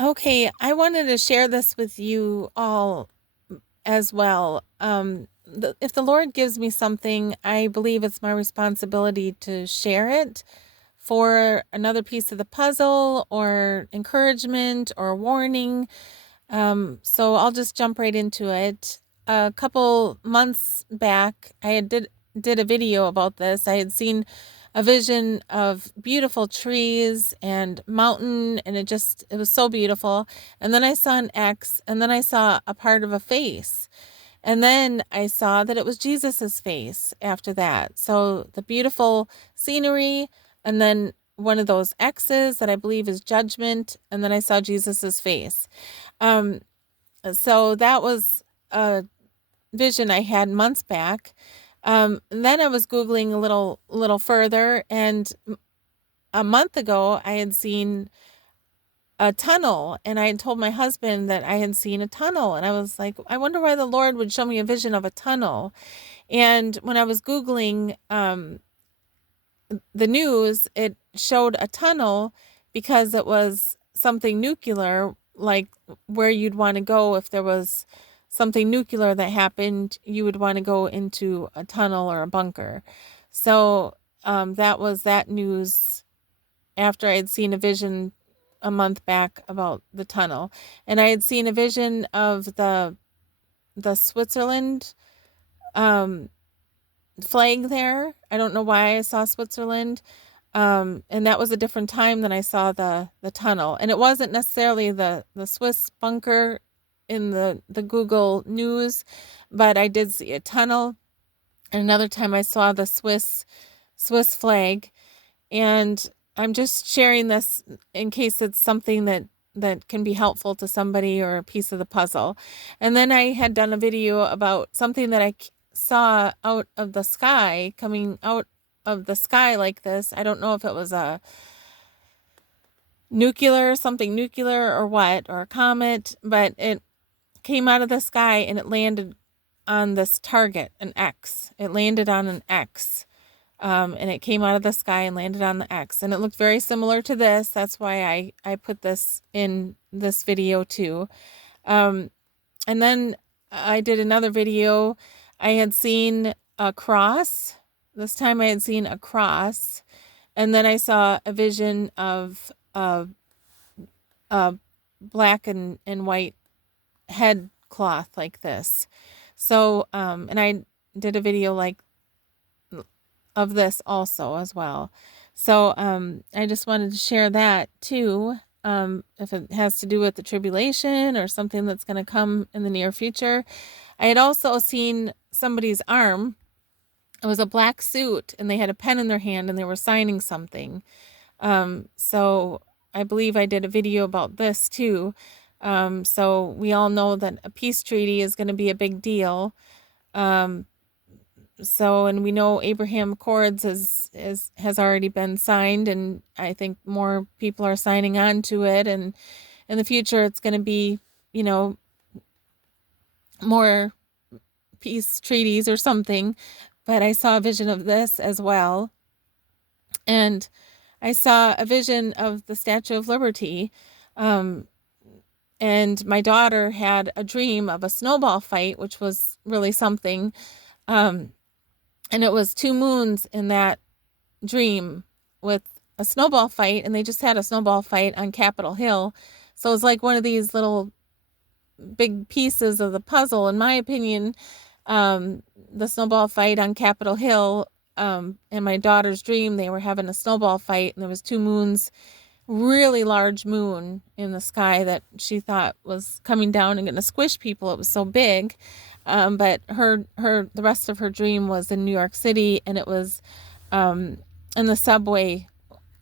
Okay, I wanted to share this with you all as well. If the Lord gives me something, I believe it's my responsibility to share it for another piece of the puzzle or encouragement or warning. So I'll just jump right into it. A couple months back, I did a video about this. I had seen a vision of beautiful trees and mountain, and it was so beautiful. And then I saw an X, and then I saw a part of a face. And then I saw that it was Jesus's face after that. So the beautiful scenery, and then one of those X's that I believe is judgment, and then I saw Jesus's face. Um, so that was a vision I had months back. And then I was Googling a little further, and a month ago I had seen a tunnel, and I had told my husband that I had seen a tunnel, and I was like, I wonder why the Lord would show me a vision of a tunnel. And when I was Googling the news, it showed a tunnel because it was something nuclear, like where you'd want to go if there was something nuclear that happened, you would want to go into a tunnel or a bunker. So that was that news after I had seen a vision a month back about the tunnel. And I had seen a vision of the Switzerland um flag there. I don't know why I saw Switzerland. And that was a different time than I saw the tunnel. And it wasn't necessarily the Swiss bunker in the Google News, but I did see a tunnel. And another time I saw the Swiss flag. And I'm just sharing this in case it's something that can be helpful to somebody or a piece of the puzzle. And then I had done a video about something that I saw out of the sky, coming out of the sky like this. I don't know if it was a something nuclear or what, or a comet, but it came out of the sky and it landed on this target, an X. It landed on an X. And it came out of the sky and landed on the X, and it looked very similar to this. That's why I put this in this video too. Um, and then I did another video. I had seen a cross. This time I had seen a cross, and then I saw a vision of a black and white head cloth like this. So, and I did a video like of this also as well. So I just wanted to share that too. If it has to do with the tribulation or something that's going to come in the near future. I had also seen somebody's arm. It was a black suit, and they had a pen in their hand, and they were signing something. So I believe I did a video about this too. So we all know that a peace treaty is going to be a big deal. So, and we know Abraham Accords has already been signed, and I think more people are signing on to it, and in the future it's going to be, more peace treaties or something. But I saw a vision of this as well, and I saw a vision of the Statue of Liberty. And my daughter had a dream of a snowball fight, which was really something. And it was 2 moons in that dream with a snowball fight, and they just had a snowball fight on Capitol Hill. So it was like one of these little big pieces of the puzzle, in my opinion. The snowball fight on Capitol Hill, in my daughter's dream, they were having a snowball fight, and there was 2 moons, really large moon in the sky that she thought was coming down and going to squish people. It was so big. But the rest of her dream was in New York City, and it was, and the subway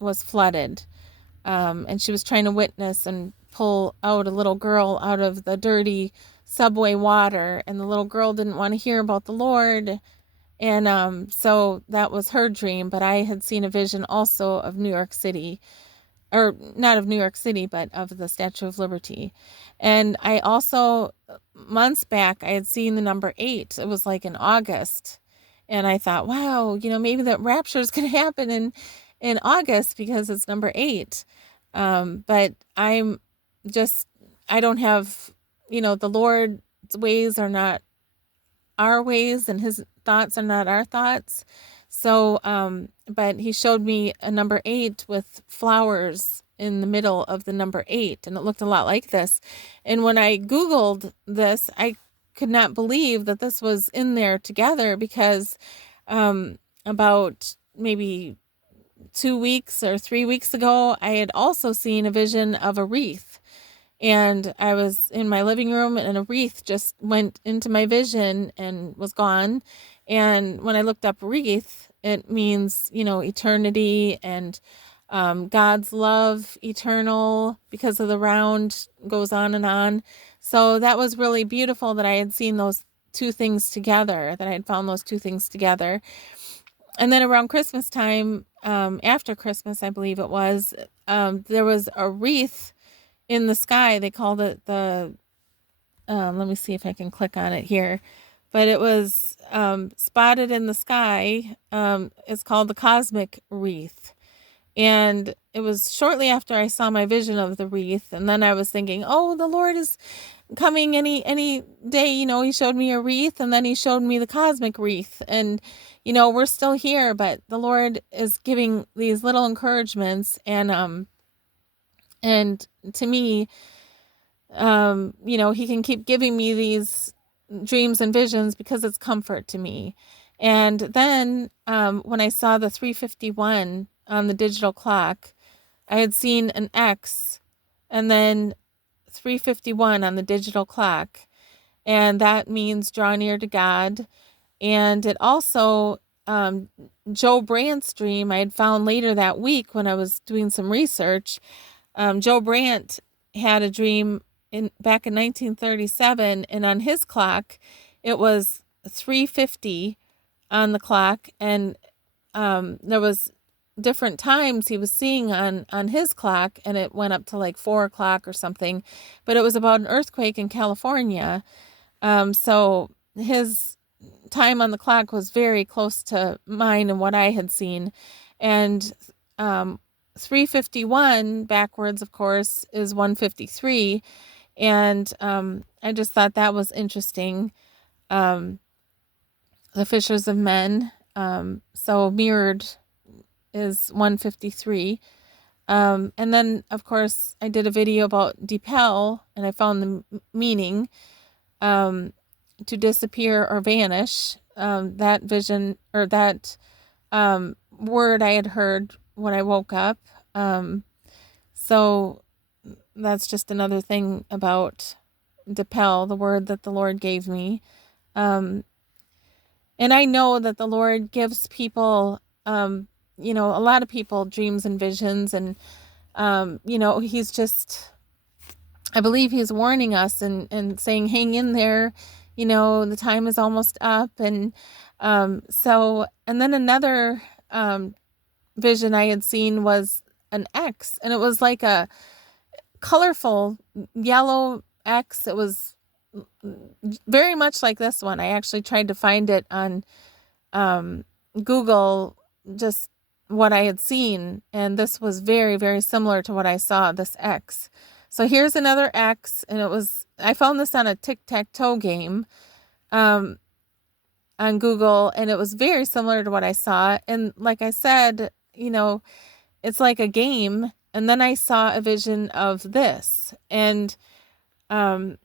was flooded. And she was trying to witness and pull out a little girl out of the dirty subway water, and the little girl didn't want to hear about the Lord. And so that was her dream. But I had seen a vision also of New York City, or not of New York City, but of the Statue of Liberty. And I also, months back, I had seen the number 8. It was like in August. And I thought, wow, maybe that rapture is going to happen in August because it's number 8. But I'm just, I don't have, the Lord's ways are not our ways, and his thoughts are not our thoughts. So, but he showed me a number 8 with flowers in the middle of the number 8, and it looked a lot like this. And when I Googled this, I could not believe that this was in there together, because about maybe 2 weeks or 3 weeks ago, I had also seen a vision of a wreath. And I was in my living room, and a wreath just went into my vision and was gone. And when I looked up wreath, it means, eternity, and God's love, eternal, because of the round, goes on and on. So that was really beautiful that I had seen those two things together, that I had found those two things together. And then around Christmas time, after Christmas, I believe it was, there was a wreath in the sky. They called it the, let me see if I can click on it here, but it was spotted in the sky. It's called the cosmic wreath. And it was shortly after I saw my vision of the wreath. And then I was thinking, oh, the Lord is coming any day. He showed me a wreath, and then he showed me the cosmic wreath. And, we're still here, but the Lord is giving these little encouragements. And to me, he can keep giving me these dreams and visions because it's comfort to me. And then when I saw the 3:51 on the digital clock, I had seen an X and then 3:51 on the digital clock. And that means draw near to God. And it also, Joe Brandt's dream, I had found later that week when I was doing some research. Joe Brandt had a dream back in 1937, and on his clock, it was 3:50 on the clock, and there was different times he was seeing on his clock, and it went up to like 4 o'clock or something, but it was about an earthquake in California. So his time on the clock was very close to mine and what I had seen. And 3:51 backwards, of course, is 1:53. And I just thought that was interesting. The fishers of men. So mirrored is 1:53. And then, of course, I did a video about depel, and I found the meaning, to disappear or vanish. That vision, or that word, I had heard when I woke up. So that's just another thing about depel, the word that the Lord gave me. And I know that the Lord gives people, a lot of people dreams and visions, and, he's just, I believe he's warning us and saying, hang in there, the time is almost up. And so, and then another vision I had seen was an X, and it was like a colorful yellow X. It was very much like this one. I actually tried to find it on Google, just what I had seen, and this was very, very similar to what I saw, this X. So here's another X, and I found this on a tic-tac-toe game on Google, and it was very similar to what I saw. And like I said, it's like a game. And then I saw a vision of this, and I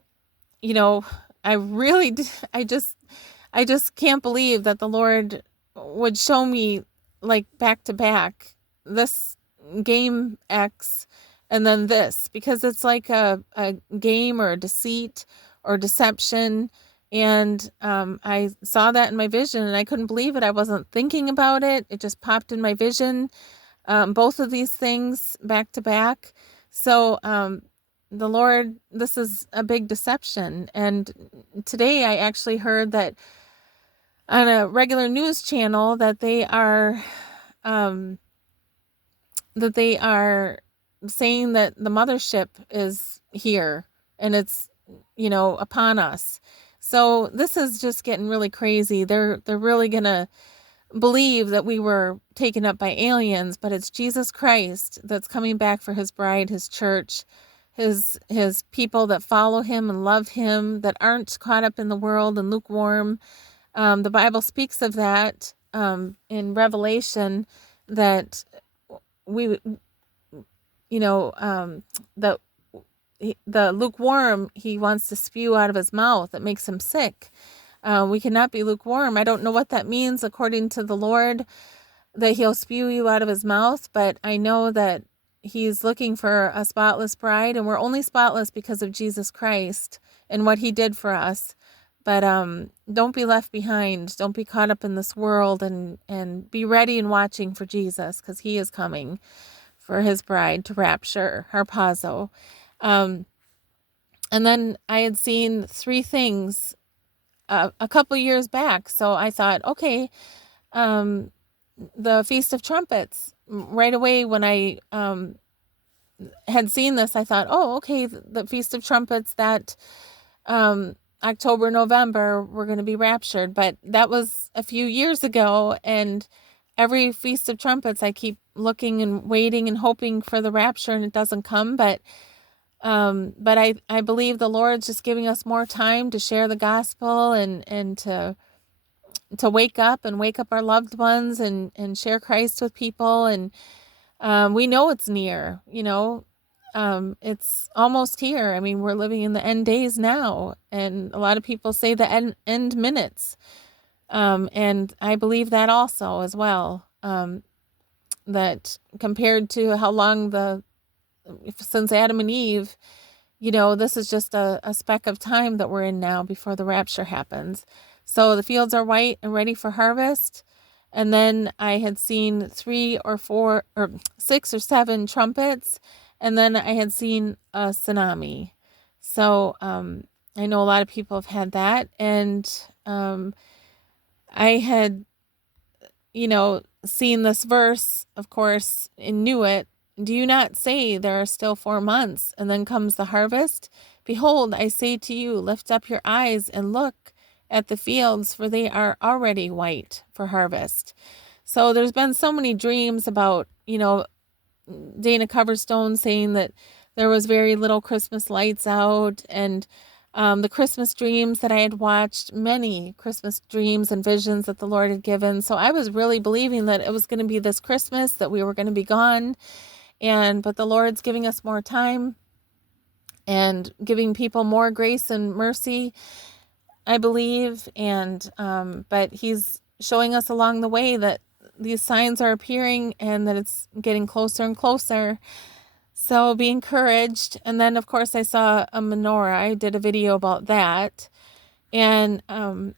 really did, I just can't believe that the Lord would show me, like, back to back, this game X and then this, because it's like a game or a deceit or deception. And I saw that in my vision, and I couldn't believe it. I wasn't thinking about it. It just popped in my vision. Both of these things back to back. So the Lord, this is a big deception. And today I actually heard that on a regular news channel that they are saying that the mothership is here, and it's, upon us. So this is just getting really crazy. They're really gonna believe that we were taken up by aliens, but it's Jesus Christ that's coming back for his bride, his church, his people that follow him and love him, that aren't caught up in the world and lukewarm. The Bible speaks of that in Revelation, that we, that the lukewarm, he wants to spew out of his mouth. It makes him sick. We cannot be lukewarm. I don't know what that means according to the Lord, that he'll spew you out of his mouth, but I know that he's looking for a spotless bride, and we're only spotless because of Jesus Christ and what he did for us. But don't be left behind. Don't be caught up in this world, and be ready and watching for Jesus, because he is coming for his bride to rapture, harpazo. And then I had seen 3 things a couple years back. So I thought, okay, the Feast of Trumpets. Right away when I had seen this, I thought, oh, okay, the Feast of Trumpets, that October, November, we're going to be raptured. But that was a few years ago, and every Feast of Trumpets, I keep looking and waiting and hoping for the rapture, and it doesn't come. But I believe the Lord's just giving us more time to share the gospel, and to wake up our loved ones, and share Christ with people. And we know it's near, it's almost here. I mean, we're living in the end days now, and a lot of people say the end minutes. And I believe that also as well, that compared to how long since Adam and Eve, this is just a speck of time that we're in now before the rapture happens. So the fields are white and ready for harvest. And then I had seen 3 or 4 or 6 or 7 trumpets. And then I had seen a tsunami. So I know a lot of people have had that. And I had, seen this verse, of course, and knew it. Do you not say there are still 4 months, and then comes the harvest? Behold, I say to you, lift up your eyes and look at the fields, for they are already white for harvest. So there's been so many dreams about, Dana Coverstone saying that there was very little Christmas lights out, and the Christmas dreams that I had watched, many Christmas dreams and visions that the Lord had given. So I was really believing that it was going to be this Christmas, that we were going to be gone. But the Lord's giving us more time and giving people more grace and mercy, I believe. And but he's showing us along the way that these signs are appearing, and that it's getting closer and closer. So be encouraged. And then, of course, I saw a menorah. I did a video about that. And and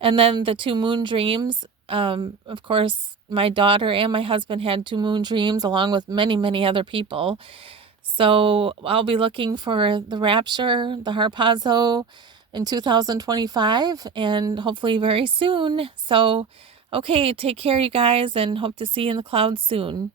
then the 2 moon dreams. Of course, my daughter and my husband had 2 moon dreams, along with many, many other people. So I'll be looking for the rapture, the harpazo, in 2025, and hopefully very soon. So, okay, take care, you guys, and hope to see you in the clouds soon.